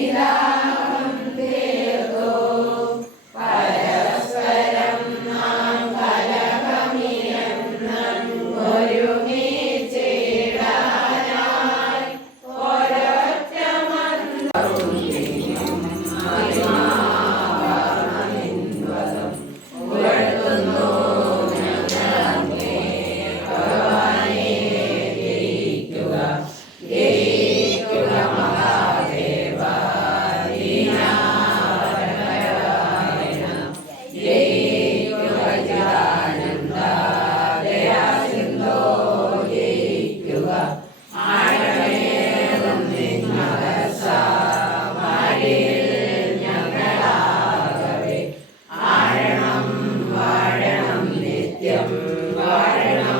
Nila I don't know.